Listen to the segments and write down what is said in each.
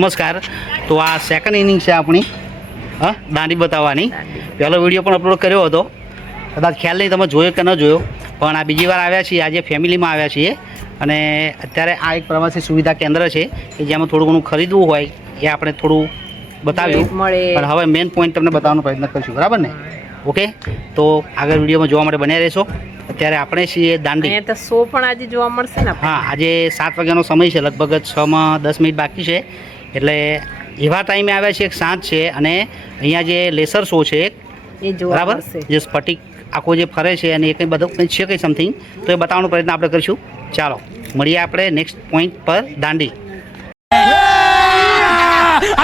નમસ્કાર. તો આ સેકન્ડ ઇનિંગ છે આપણી દાંડી બતાવવાની. પહેલો વિડીયો પણ અપલોડ કર્યો હતો, કદાચ ખ્યાલ નહીં તમે જોયો કે ન જોયો, પણ આ બીજી વાર આવ્યા છીએ. આજે ફેમિલીમાં આવ્યા છીએ અને અત્યારે આ એક પ્રવાસી સુવિધા કેન્દ્ર છે કે જેમાં થોડું ઘણું ખરીદવું હોય એ આપણે થોડું બતાવ્યું, પણ હવે મેઇન પોઈન્ટ તમને બતાવવાનો પ્રયત્ન કરીશું. બરાબર ને? ઓકે, તો આગળ વિડીયોમાં જોવા માટે બન્યા રહેશો. અત્યારે આપણે છીએ દાંડી. તો શો પણ આજે જોવા મળશે ને? હા, આજે 7 વાગ્યાનો સમય છે, લગભગ 6-10 બાકી છે. એટલે એવા ટાઈમે આવ્યા છે, એક સાંજ છે અને અહીંયા જે લેસર શો છે એ બરાબર, જે સ્ફટિક આખો જે ફરે છે અને એ કંઈ બધું કંઈ છે કંઈ સમથિંગ, તો એ બતાવવાનો પ્રયત્ન આપણે કરીશું. ચાલો મળીએ આપણે નેક્સ્ટ પોઈન્ટ પર, દાંડી.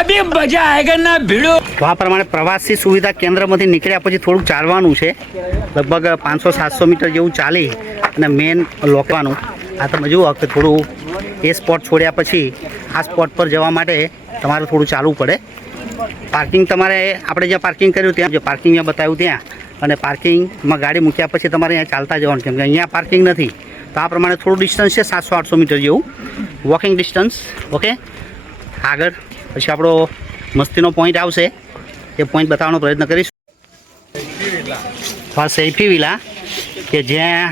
અભી મજા આયેગા ના ભીડો. તો આ પ્રમાણે પ્રવાસી સુવિધા કેન્દ્રમાંથી નીકળ્યા પછી થોડુંક ચાલવાનું છે, લગભગ 500-700 મીટર જેવું ચાલી અને મેન લોકવાનું. આ તમે જુઓ કે થોડું એ સ્પોટ છોડ્યા પછી આ સ્પોટ પર જવા માટે તમારે થોડું ચાલવું પડે. પાર્કિંગ તમારે આપણે જ્યાં પાર્કિંગ કર્યું ત્યાં, જે પાર્કિંગ ત્યાં બતાવ્યું ત્યાં, અને પાર્કિંગમાં ગાડી મૂક્યા પછી તમારે અહીંયા ચાલતા જવાનું, કેમ કે અહીંયા પાર્કિંગ નથી. તો આ પ્રમાણે થોડું ડિસ્ટન્સ છે, 700-800 મીટર જેવું વોકિંગ ડિસ્ટન્સ. ઓકે, આગળ પછી આપણો મસ્તીનો પોઈન્ટ આવશે, એ પોઈન્ટ બતાવવાનો પ્રયત્ન કરીશું. આ સૈફી વિલા કે જ્યાં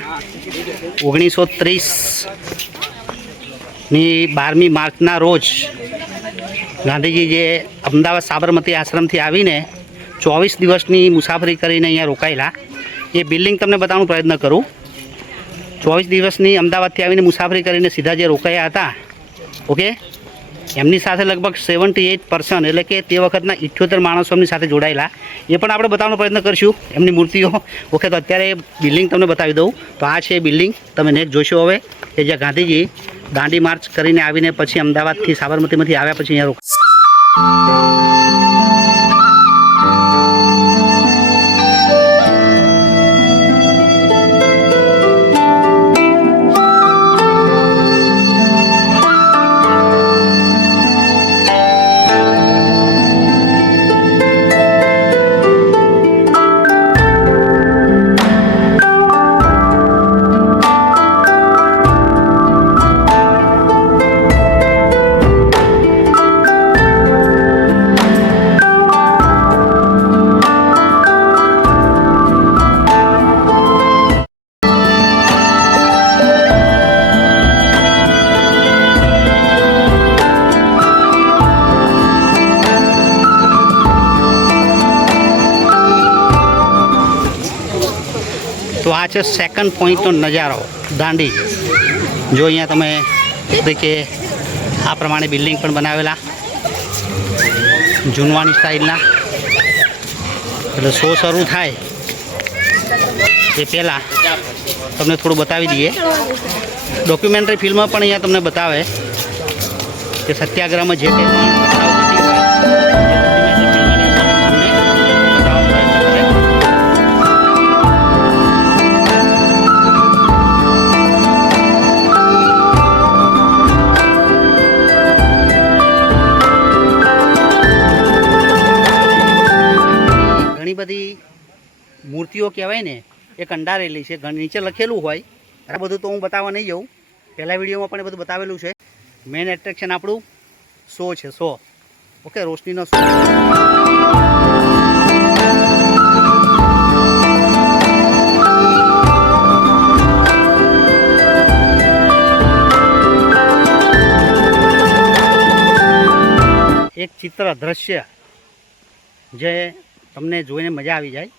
1930ની 12મી માર્ચના રોજ ગાંધીજી જે અમદાવાદ સાબરમતી આશ્રમથી આવીને 24 દિવસની મુસાફરી કરીને અહીંયા રોકાયેલા, એ બિલ્ડિંગ તમને બતાવવાનો પ્રયત્ન કરું. 24 દિવસની અમદાવાદથી આવીને મુસાફરી કરીને સીધા જે રોકાયા હતા, ઓકે, એમની સાથે લગભગ 78% એટલે કે તે વખતના 78 માણસો એમની સાથે જોડાયેલા, એ પણ આપણે બતાવવાનો પ્રયત્ન કરીશું, એમની મૂર્તિઓ. ઓકે, તો અત્યારે બિલ્ડિંગ તમને બતાવી દઉં. તો આ છે બિલ્ડિંગ, તમે નેક્સ્ટ જોશો હવે, કે જ્યાં ગાંધીજી દાંડી માર્ચ કરીને આવીને પછી અમદાવાદથી સાબરમતીમાંથી આવ્યા પછી અહીંયા રોકાયા. તો આ છે સેકન્ડ પોઈન્ટનો નજારો, દાંડી. જો અહીંયા તમે કે આ પ્રમાણે બિલ્ડિંગ પણ બનાવેલા જૂનવાણી સ્ટાઇલના. એટલે શો શરૂ થાય એ પહેલાં તમને થોડું બતાવી દઈએ. ડોક્યુમેન્ટરી ફિલ્મ પણ અહીંયા તમને બતાવે કે સત્યાગ્રહમાં જે કંઈ પણ બધી મૂર્તિઓ કહેવાય ને, એ કંડારેલી છે. નીચે લખેલું હોય, આ બધું તો હું બતાવવા નહીં જાઉં, પહેલા વિડીયોમાં પણ એ બધું બતાવેલું છે. મેઇન એટ્રેક્શન આપણું શો છે, શો. ઓકે, રોશનીનો શો. એક ચિત્ર દ્રશ્ય જે તમને જોઈને મજા આવી જાય.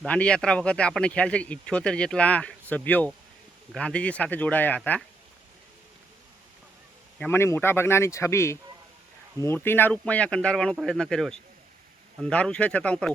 દાંડી યાત્રા વખતે આપણને ખ્યાલ છે કે 78 જેટલા સભ્યો ગાંધીજી સાથે જોડાયા હતા. એમાંની મોટાભાગનાની છબી મૂર્તિના રૂપમાં અહીંયા કંડારવાનો પ્રયત્ન કર્યો છે. અંધારું છે છતાં ઉપર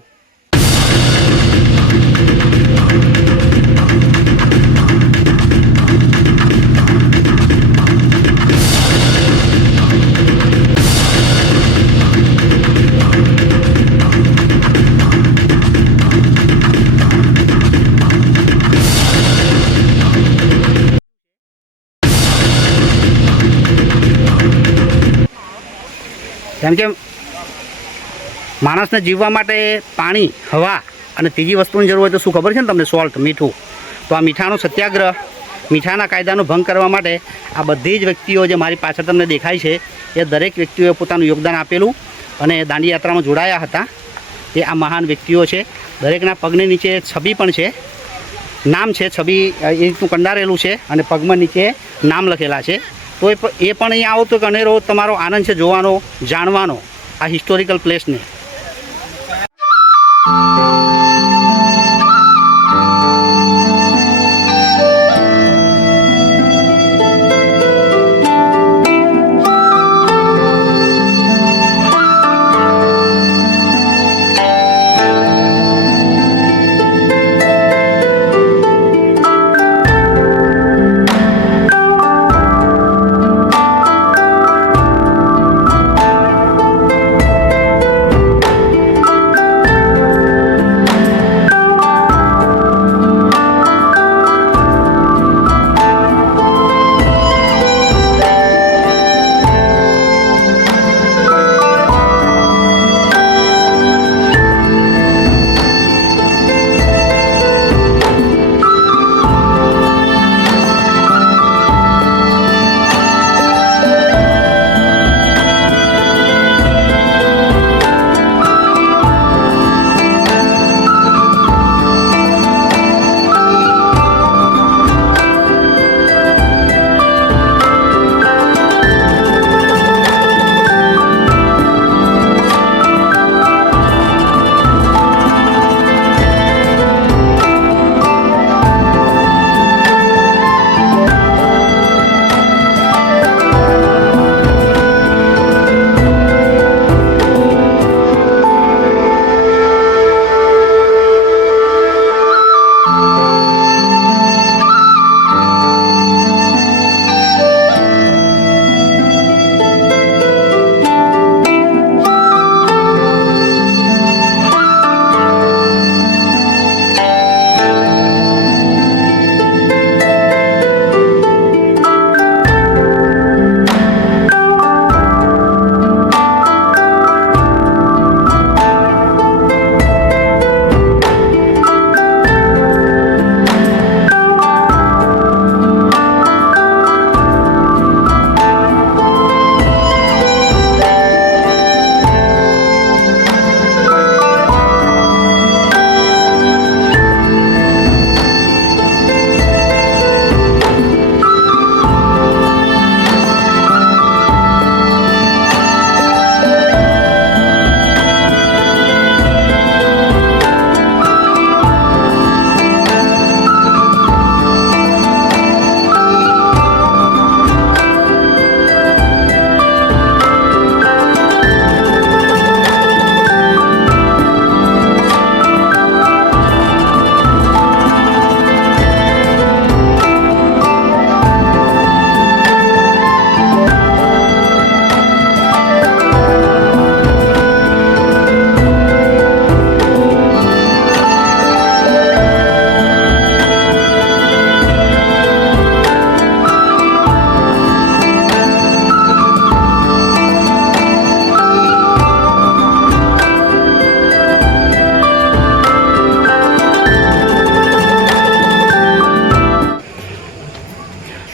કેમ કે માણસને જીવવા માટે પાણી, હવા અને ત્રીજી વસ્તુની જરૂર હોય તો શું ખબર છે ને તમને? સોલ્ટ, મીઠું. તો આ મીઠાનો સત્યાગ્રહ, મીઠાના કાયદાનો ભંગ કરવા માટે આ બધી જ વ્યક્તિઓ જે મારી પાછળ તમને દેખાય છે એ દરેક વ્યક્તિઓએ પોતાનું યોગદાન આપેલું અને દાંડી યાત્રામાં જોડાયા હતા. એ આ મહાન વ્યક્તિઓ છે. દરેકના પગની નીચે છબી પણ છે, નામ છે. છબી એ રીતનું કંડારેલું છે અને પગમાં નીચે નામ લખેલા છે. તો એ પણ અહીંયા આવો તો અનેરો તમારો આનંદ છે જોવાનો, જાણવાનો આ હિસ્ટોરિકલ પ્લેસને.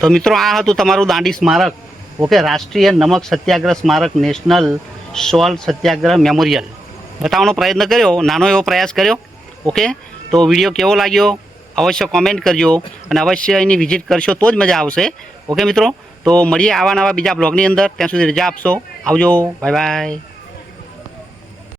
તો મિત્રો આ હતું તમારું દાંડી સ્મારક. ઓકે, રાષ્ટ્રીય નમક સત્યાગ્રહ સ્મારક, નેશનલ સોલ્ટ સત્યાગ્રહ મેમોરિયલ બતાવવાનો પ્રયત્ન કર્યો, નાનો એવો પ્રયાસ કર્યો. ઓકે, તો વિડીયો કેવો લાગ્યો અવશ્ય કોમેન્ટ કરજો અને અવશ્ય એની વિઝિટ કરશો તો જ મજા આવશે. ઓકે મિત્રો, તો મળીએ આવા નવા બીજા બ્લોગની અંદર. ત્યાં સુધી રજા આપશો. આવજો, બાય બાય.